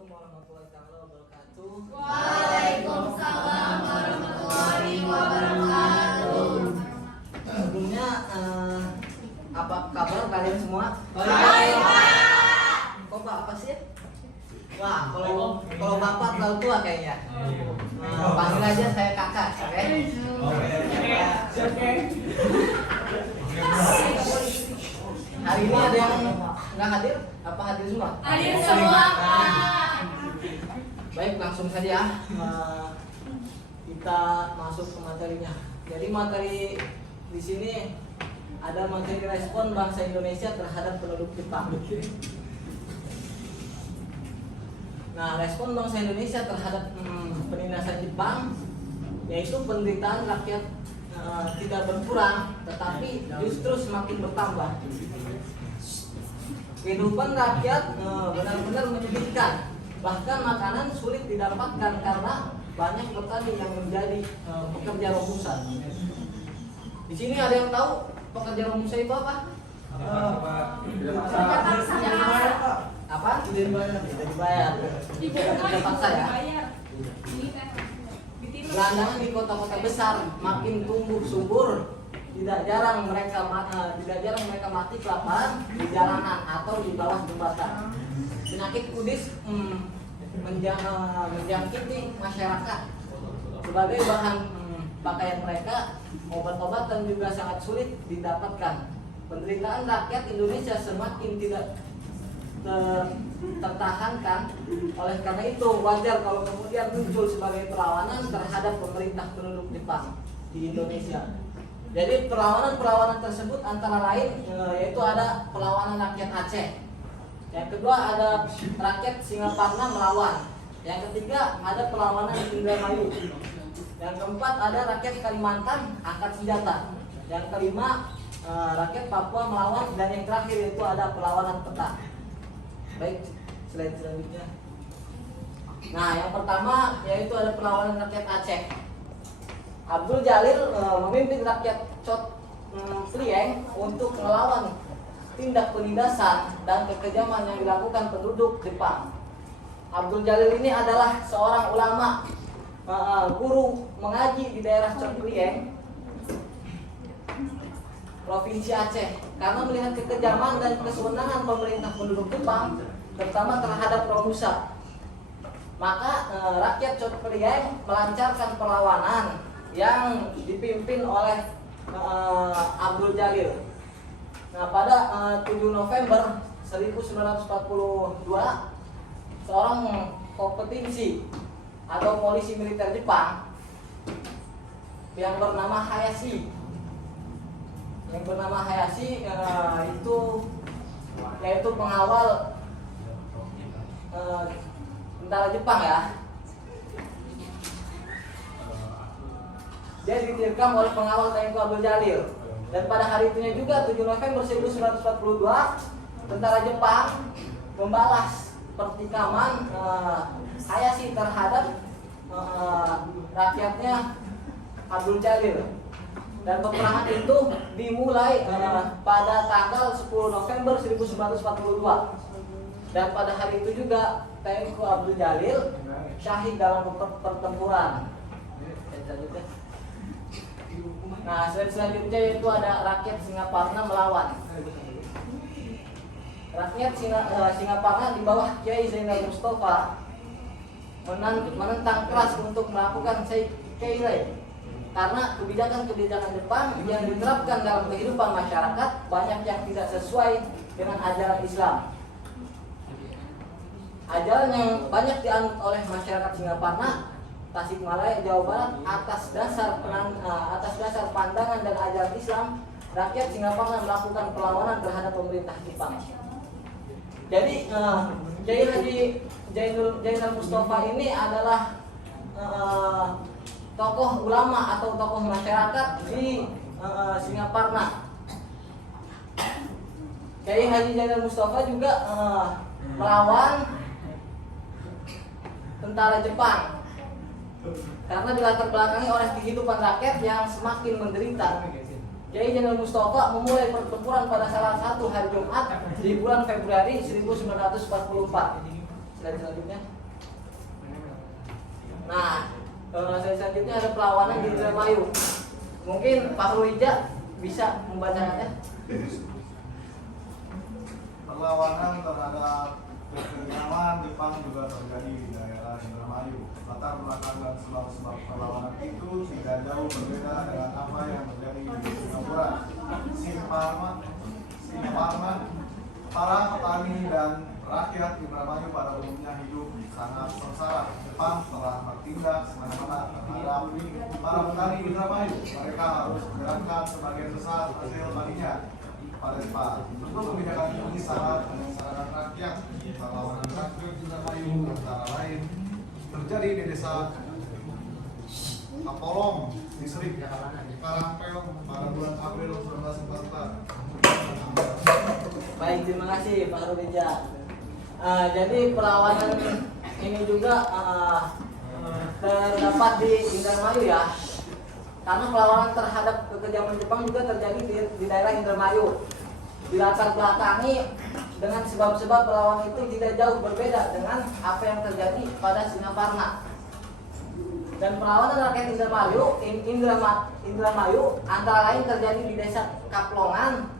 Assalamualaikum warahmatullahi wabarakatuh. Waalaikumsalam warahmatullahi wabarakatuh. Sebelumnya apa kabar kalian semua? Baik, Pak. Kok Pak apa sih? Wah, kalau Bapak terlalu tua kayaknya. Panggil aja saya kakak, oke? Hari ini ada yang nggak hadir? Apa hadir semua? Hadir semua, Pak. Baik, langsung saja kita masuk ke materinya. Jadi materi di sini ada materi respon bangsa Indonesia terhadap penduduk Jepang. Nah, respon bangsa Indonesia terhadap penindasan Jepang yaitu penderitaan rakyat tidak berkurang, tetapi justru semakin bertambah. Kehidupan rakyat benar-benar menyedihkan. Bahkan makanan sulit didapatkan karena banyak petani yang menjadi pekerja robusta. Di sini ada yang tahu pekerja robusta itu apa? Apa? Tidak dibayar. Pekerja paksa ya. Gelandangan di kota-kota besar makin tumbuh subur. Tidak jarang mereka mati kelaparan di jalanan atau di bawah jembatan. Penyakit kudis menjangkiti masyarakat. Sebagai bahan pakaian mereka, obat-obatan juga sangat sulit didapatkan. Penderitaan rakyat Indonesia semakin tidak tertahankan. Oleh karena itu wajar kalau kemudian muncul sebagai perlawanan terhadap pemerintah penduduk Jepang di Indonesia. Jadi perlawanan tersebut antara lain yaitu ada perlawanan rakyat Aceh. Yang kedua ada rakyat Singaparna melawan. Yang ketiga ada perlawanan Indramayu. Yang keempat ada rakyat Kalimantan angkat senjata. Yang kelima rakyat Papua melawan, dan yang terakhir yaitu ada perlawanan peta. Baik, slide selanjutnya. Nah, yang pertama yaitu ada perlawanan rakyat Aceh. Abdul Jalil memimpin rakyat Chot Plieng untuk melawan tindak penindasan dan kekejaman yang dilakukan penduduk Jepang. Abdul Jalil ini adalah seorang ulama, guru mengaji di daerah Chot Plieng, Provinsi Aceh. Karena melihat kekejaman dan kesewenangan pemerintah penduduk Jepang, terutama terhadap Romusa, maka rakyat Chot Plieng melancarkan perlawanan yang dipimpin oleh Abdul Jalil. Nah, pada 7 November 1942, seorang kompetisi atau polisi militer Jepang yang bernama Hayashi itu yaitu pengawal tentara Jepang ya. Dia ditirkam oleh pengawal TNI Abdul Jalil. Dan pada hari itunya juga 7 November 1942, tentara Jepang membalas pertikaman Hayashi terhadap rakyatnya Abdul Jalil. Dan peperangan itu dimulai pada tanggal 10 November 1942. Dan pada hari itu juga TNI Abdul Jalil syahid dalam pertempuran. Nah, selanjutnya yaitu ada rakyat Singaparna melawan. Rakyat Singaparna di bawah Kiai Zainal Mustafa menentang keras untuk melakukan Seikei, karena kebijakan Jepang yang diterapkan dalam kehidupan masyarakat banyak yang tidak sesuai dengan ajaran Islam. Ajaran yang banyak dianut oleh masyarakat Singaparna, Tasikmalaya, Jawa Barat atas dasar pandangan dan ajaran Islam, rakyat Singaparna melakukan perlawanan terhadap pemerintah Jepang. Jadi Kiai Haji Zainal Mustafa ini adalah tokoh ulama atau tokoh masyarakat di Singaparna. Kiai Haji Zainal Mustafa juga melawan tentara Jepang karena dilatar belakangi oleh kehidupan rakyat yang semakin menderita. Kiai Zainal Mustafa memulai pertempuran pada salah satu hari Jumat di bulan Februari 1944. Slide selanjutnya. Nah, slide selanjutnya ada perlawanan di Indramayu. Mungkin Pak Ruija bisa membacakannya. Perlawanan terhadap kekejaman Jepang juga terjadi di daerah Indramayu. Latar belakang dan sebab-sebab perlawanan itu tidak jauh berbeda dengan apa yang terjadi di Singapura. Singaparna, para petani dan rakyat Indramayu pada umumnya hidup sangat sengsara. Jepang telah bertindak semena-mena terhadap para petani Indramayu. Mereka harus menyerahkan sebagian besar hasil paninya pada Jepang. Untuk kebijakan ini sangat menyengsarakan rakyat. Perlawanan rakyat Indramayu antara lain terjadi di desa Kapolong, distrik Karampel pada bulan April 1944. Baik, terima kasih Pak Ruija. Jadi perlawanan ini juga terdapat di Indramayu ya. Karena perlawanan terhadap kekejaman Jepang juga terjadi di daerah Indramayu. Dilatar belakangi dengan sebab-sebab perlawanan itu tidak jauh berbeda dengan apa yang terjadi pada Singaparna. Dan perlawanan rakyat Indramayu antara lain terjadi di desa Kaplongan,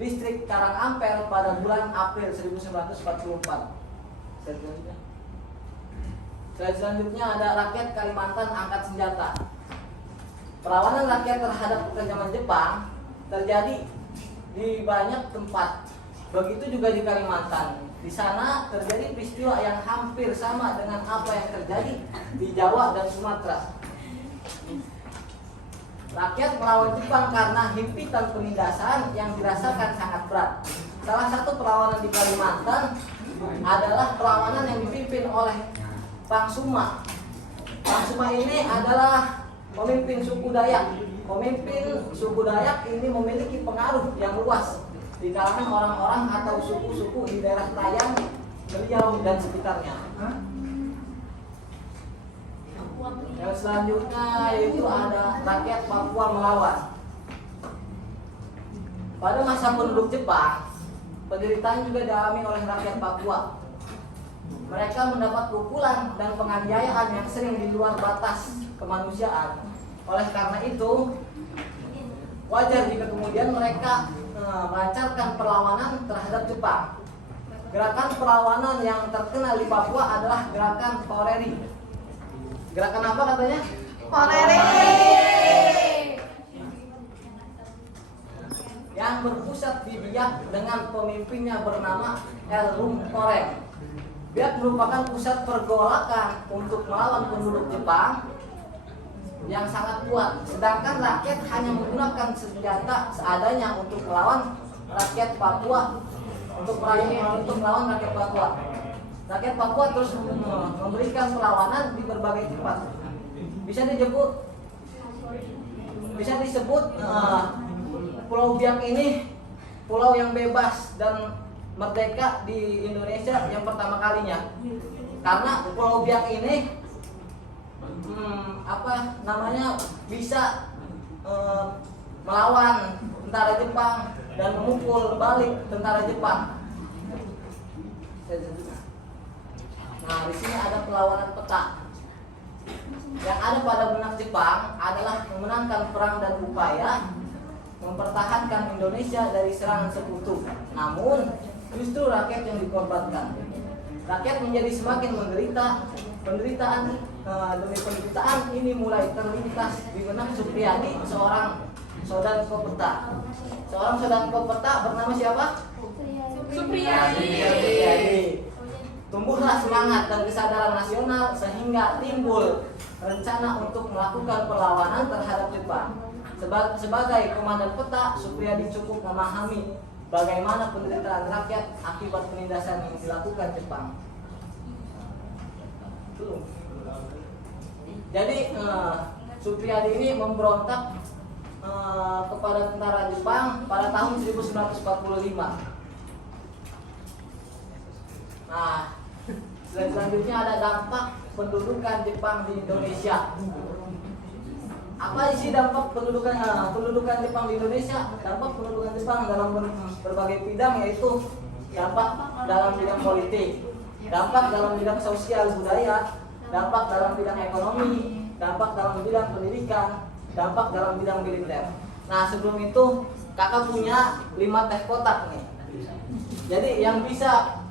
distrik Karangampel pada bulan April 1944. Selanjutnya ada rakyat Kalimantan angkat senjata. Perlawanan rakyat terhadap kekejaman Jepang terjadi di banyak tempat. Begitu juga di Kalimantan. Di sana terjadi peristiwa yang hampir sama dengan apa yang terjadi di Jawa dan Sumatera. Rakyat melawan Jepang karena himpitan penindasan yang dirasakan sangat berat. Salah satu perlawanan di Kalimantan adalah perlawanan yang dipimpin oleh Pangsuma. Pangsuma ini adalah pemimpin suku Dayak. Pemimpin suku Dayak ini memiliki pengaruh yang luas di kalangan orang-orang atau suku-suku di daerah Tayang, Riau dan sekitarnya. Yang selanjutnya yaitu ada rakyat Papua melawan. Pada masa penduduk Jepang, penderitaan juga dialami oleh rakyat Papua. Mereka mendapat pukulan dan penganiayaan yang sering di luar batas kemanusiaan. Oleh karena itu, wajar jika kemudian mereka melancarkan perlawanan terhadap Jepang. Gerakan perlawanan yang terkenal di Papua adalah gerakan Poreri. Gerakan apa katanya? Poreri. Yang berpusat di Biak dengan pemimpinnya bernama El Rumporeng. Biak merupakan pusat pergolakan untuk melawan penduduk Jepang yang sangat kuat, sedangkan rakyat hanya menggunakan senjata seadanya untuk melawan rakyat Papua, untuk melawan rakyat Papua. Rakyat Papua terus memberikan perlawanan di berbagai tempat. Bisa disebut Pulau Biak ini pulau yang bebas dan merdeka di Indonesia yang pertama kalinya. Karena Pulau Biak ini bisa melawan tentara Jepang dan memukul balik tentara Jepang. Nah, di sini ada perlawanan peta. Yang ada pada benak Jepang adalah memenangkan perang dan upaya mempertahankan Indonesia dari serangan sekutu. Namun, justru rakyat yang dikorbankan. Rakyat menjadi semakin menderita. Penderitaan demi penderitaan ini mulai terlintas di benak Supriyadi, seorang Sodanko Peta. Seorang Sodanko Peta bernama siapa? Supriyadi. Tumbuhlah semangat dan kesadaran nasional sehingga timbul rencana untuk melakukan perlawanan terhadap Jepang. Sebagai komandan peta, Supriyadi cukup memahami bagaimana penderitaan rakyat akibat penindasan yang dilakukan Jepang. Jadi Supriyadi ini memberontak kepada tentara Jepang pada tahun 1945. Nah, selanjutnya ada dampak pendudukan Jepang di Indonesia. Apa isi dampak pendudukan Jepang di Indonesia? Dampak pendudukan Jepang dalam berbagai bidang, yaitu dampak dalam bidang politik, dampak dalam bidang sosial budaya, dampak dalam bidang ekonomi, dampak dalam bidang pendidikan, dampak dalam bidang militer. Nah sebelum itu kakak punya 5 teh kotak nih. Jadi yang bisa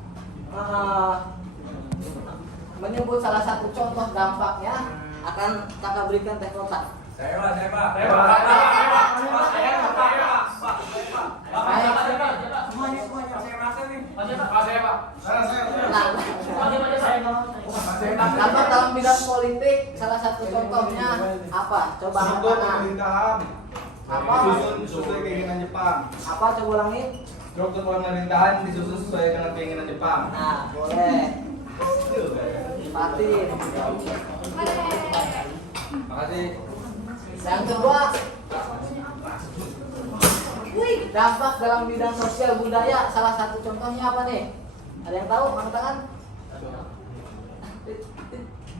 menyebut salah satu contoh dampaknya akan kakak berikan teh kotak. Saya Pak. Dampak dalam bidang politik salah satu contohnya apa? Coba Struktur angkat tangan. pemerintahan Apa? disusun sesuai keinginan Jepang. Apa coba ulangin? Struktur pemerintahan disusun sesuai dengan keinginan Jepang. Nah boleh. Patin. Makasih. Yang kedua, dampak dalam bidang sosial budaya salah satu contohnya apa nih? Ada yang tahu? Angkat tangan.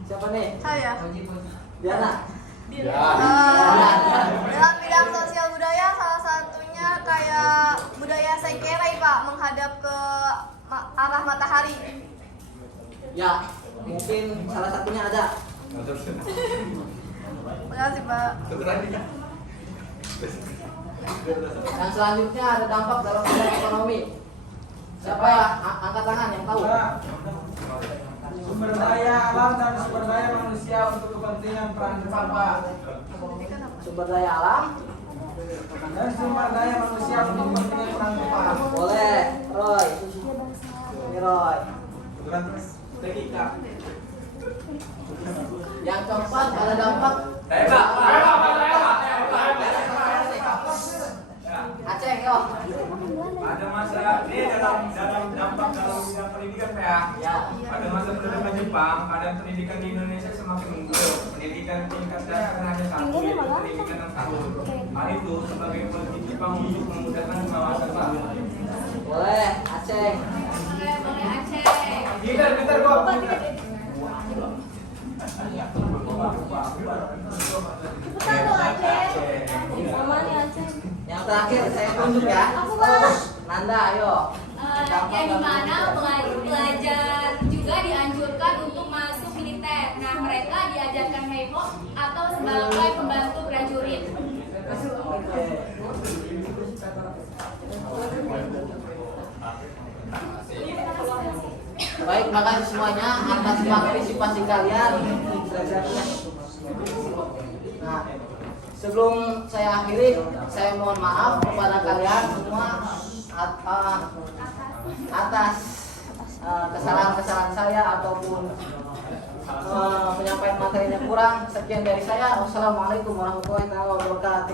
Siapa nih? Saya. Diana. Dalam bidang sosial budaya salah satunya kayak budaya Saikerei Pak, menghadap ke arah matahari. Ya, mungkin salah satunya ada. Terima kasih Pak. Yang selanjutnya ada dampak dalam bidang ekonomi. Siapa ya? Angkat tangan yang tahu. Sumber daya alam dan sumber daya manusia untuk kepentingan peran Jepang Pak. Sumber daya alam. Dan sumber daya manusia untuk kepentingan peran Jepang. Boleh, Roy. Ini Roy. Yang keempat ada dampak. Saya Pak. Aceh yo. Ada masa ini dalam dampak dalam bidang pendidikan Pak ya. Ya. Pada masa pendidikan Jepang, keadaan pendidikan di Indonesia semakin unggul. Pendidikan tingkat dasar hanya satu, yaitu pendidikan yang tahun. Hal itu sebagai politik Jepang untuk memudahkan pengawasan Pak. Boleh, Aceh. Boleh Aceh. Bentar kok. Cepetan dong Aceh. Sama nih Aceh. Yang terakhir saya tunjuk ya. Aku, Bang. Nanda, ayo. Yang dimana pelajar juga dianjurkan untuk masuk militer. Nah, mereka diajarkan heihok atau sebagai pembantu prajurit. Baik, makasih semuanya atas partisipasi kalian. Nah, sebelum saya akhiri, saya mohon maaf kepada kalian semua atas kesalahan-kesalahan saya ataupun penyampaian materinya kurang. Sekian dari saya. Wassalamualaikum warahmatullahi wabarakatuh.